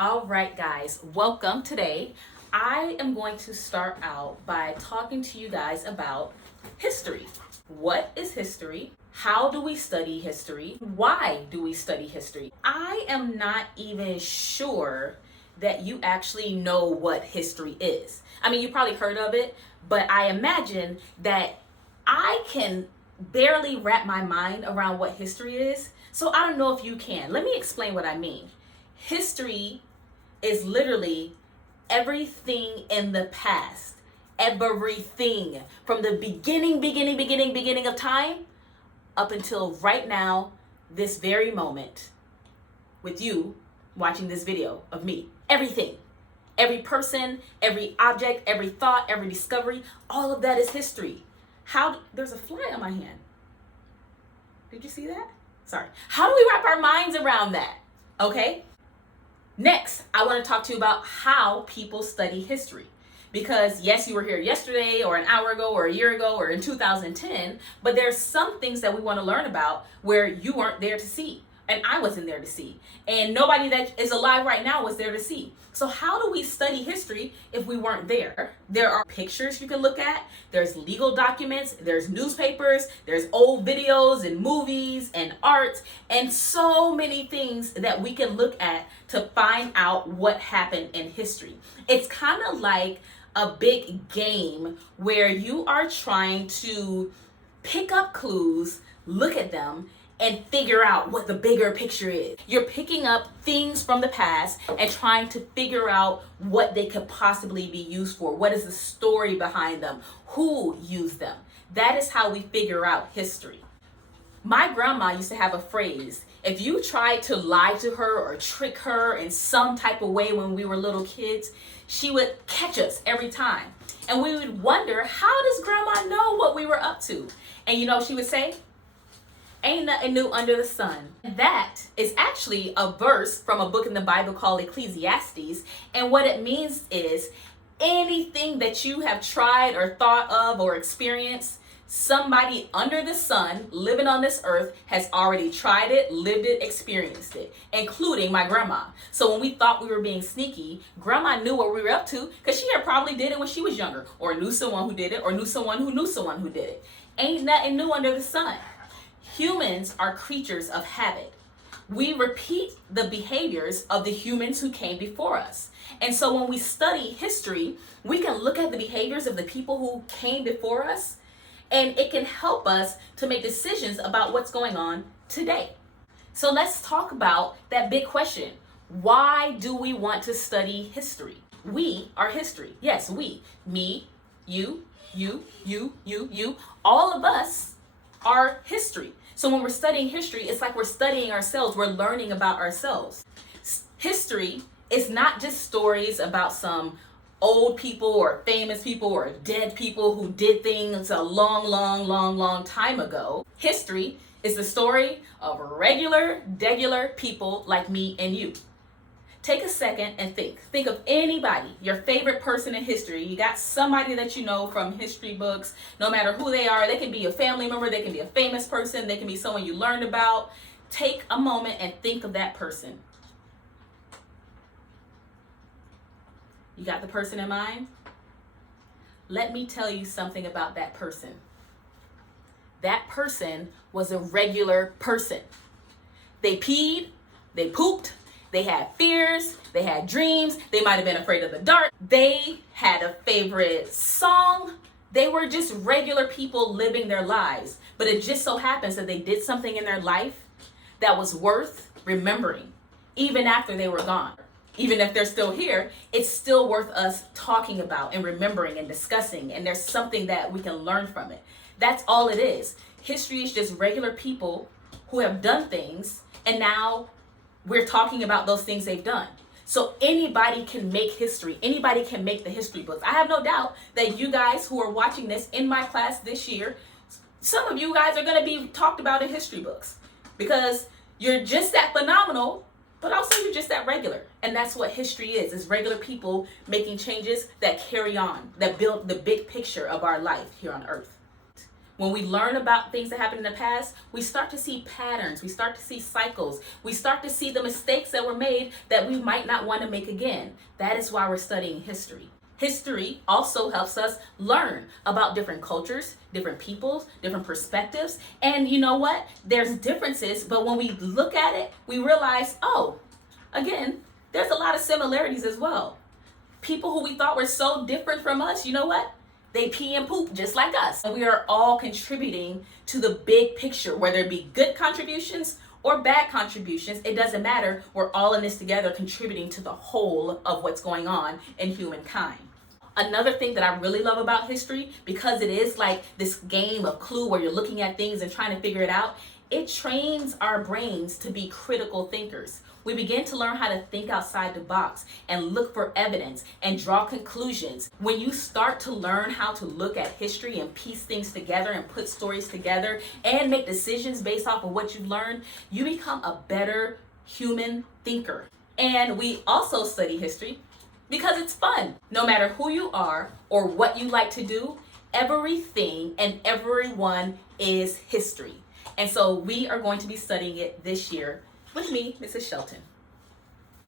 All right, guys, welcome. Today, I am going to start out by talking to you guys about history. What is history? How do we study history? Why do we study history? I am not even sure that you actually know what history is. I mean, you probably heard of it, but I imagine that I can barely wrap my mind around what history is. So I don't know if you can. Let me explain what I mean. History is literally everything in the past. Everything from the beginning of time up until right now, this very moment, with you watching this video of me. Everything. Every person, every object, every thought, every discovery, all of that is history. There's a fly on my hand. Did you see that? Sorry. How do we wrap our minds around that? Okay? Next, I want to talk to you about how people study history. Because yes, you were here yesterday or an hour ago or a year ago or in 2010, but there's some things that we want to learn about where you weren't there to see. And I wasn't there to see. And nobody that is alive right now was there to see. So how do we study history if we weren't there? There are pictures you can look at. There's legal documents. There's newspapers. There's old videos and movies and art and so many things that we can look at to find out what happened in history. It's kind of like a big game where you are trying to pick up clues, look at them, and figure out what the bigger picture is. You're picking up things from the past and trying to figure out what they could possibly be used for. What is the story behind them? Who used them? That is how we figure out history. My grandma used to have a phrase. If you tried to lie to her or trick her in some type of way when we were little kids, she would catch us every time. And we would wonder, how does grandma know what we were up to? And you know what she would say? Ain't nothing new under the sun. That is actually a verse from a book in the Bible called Ecclesiastes. And what it means is anything that you have tried or thought of or experienced, somebody under the sun living on this earth has already tried it, lived it, experienced it, including my grandma. So when we thought we were being sneaky, grandma knew what we were up to because she had probably did it when she was younger, or knew someone who did it, or knew someone who knew someone who did it. Ain't nothing new under the sun. Humans are creatures of habit. We repeat the behaviors of the humans who came before us. And so when we study history, we can look at the behaviors of the people who came before us, and it can help us to make decisions about what's going on today. So let's talk about that big question. Why do we want to study history? We are history. Yes, we. Me, you, all of us are history. So when we're studying history, it's like we're studying ourselves. We're learning about ourselves. History is not just stories about some old people or famous people or dead people who did things a long time ago. History is the story of regular, degular people like me and you. Take a second and think. Think of anybody, your favorite person in history. You got somebody that you know from history books, no matter who they are. They can be a family member, they can be a famous person, they can be someone you learned about. Take a moment and think of that person. You got the person in mind? Let me tell you something about that person. That person was a regular person. They peed, they pooped, they had fears, they had dreams, they might have been afraid of the dark. They had a favorite song. They were just regular people living their lives. But it just so happens that they did something in their life that was worth remembering, even after they were gone. Even if they're still here, it's still worth us talking about and remembering and discussing. And there's something that we can learn from it. That's all it is. History is just regular people who have done things, and now we're talking about those things they've done. So anybody can make history. Anybody can make the history books. I have no doubt that you guys who are watching this in my class this year, some of you guys are going to be talked about in history books because you're just that phenomenal, but also you're just that regular. And that's what history is regular people making changes that carry on, that build the big picture of our life here on earth. When we learn about things that happened in the past, we start to see patterns, we start to see cycles, we start to see the mistakes that were made that we might not want to make again. That is why we're studying history. History also helps us learn about different cultures, different peoples, different perspectives. And you know what? There's differences, but when we look at it, we realize, oh, again, there's a lot of similarities as well. People who we thought were so different from us, you know what? They pee and poop just like us. And we are all contributing to the big picture, whether it be good contributions or bad contributions. It doesn't matter. We're all in this together, contributing to the whole of what's going on in humankind. Another thing that I really love about history, because it is like this game of Clue where you're looking at things and trying to figure it out, it trains our brains to be critical thinkers. We begin to learn how to think outside the box and look for evidence and draw conclusions. When you start to learn how to look at history and piece things together and put stories together and make decisions based off of what you've learned, you become a better human thinker. And we also study history because it's fun. No matter who you are or what you like to do, everything and everyone is history. And so we are going to be studying it this year with me, Mrs. Shelton.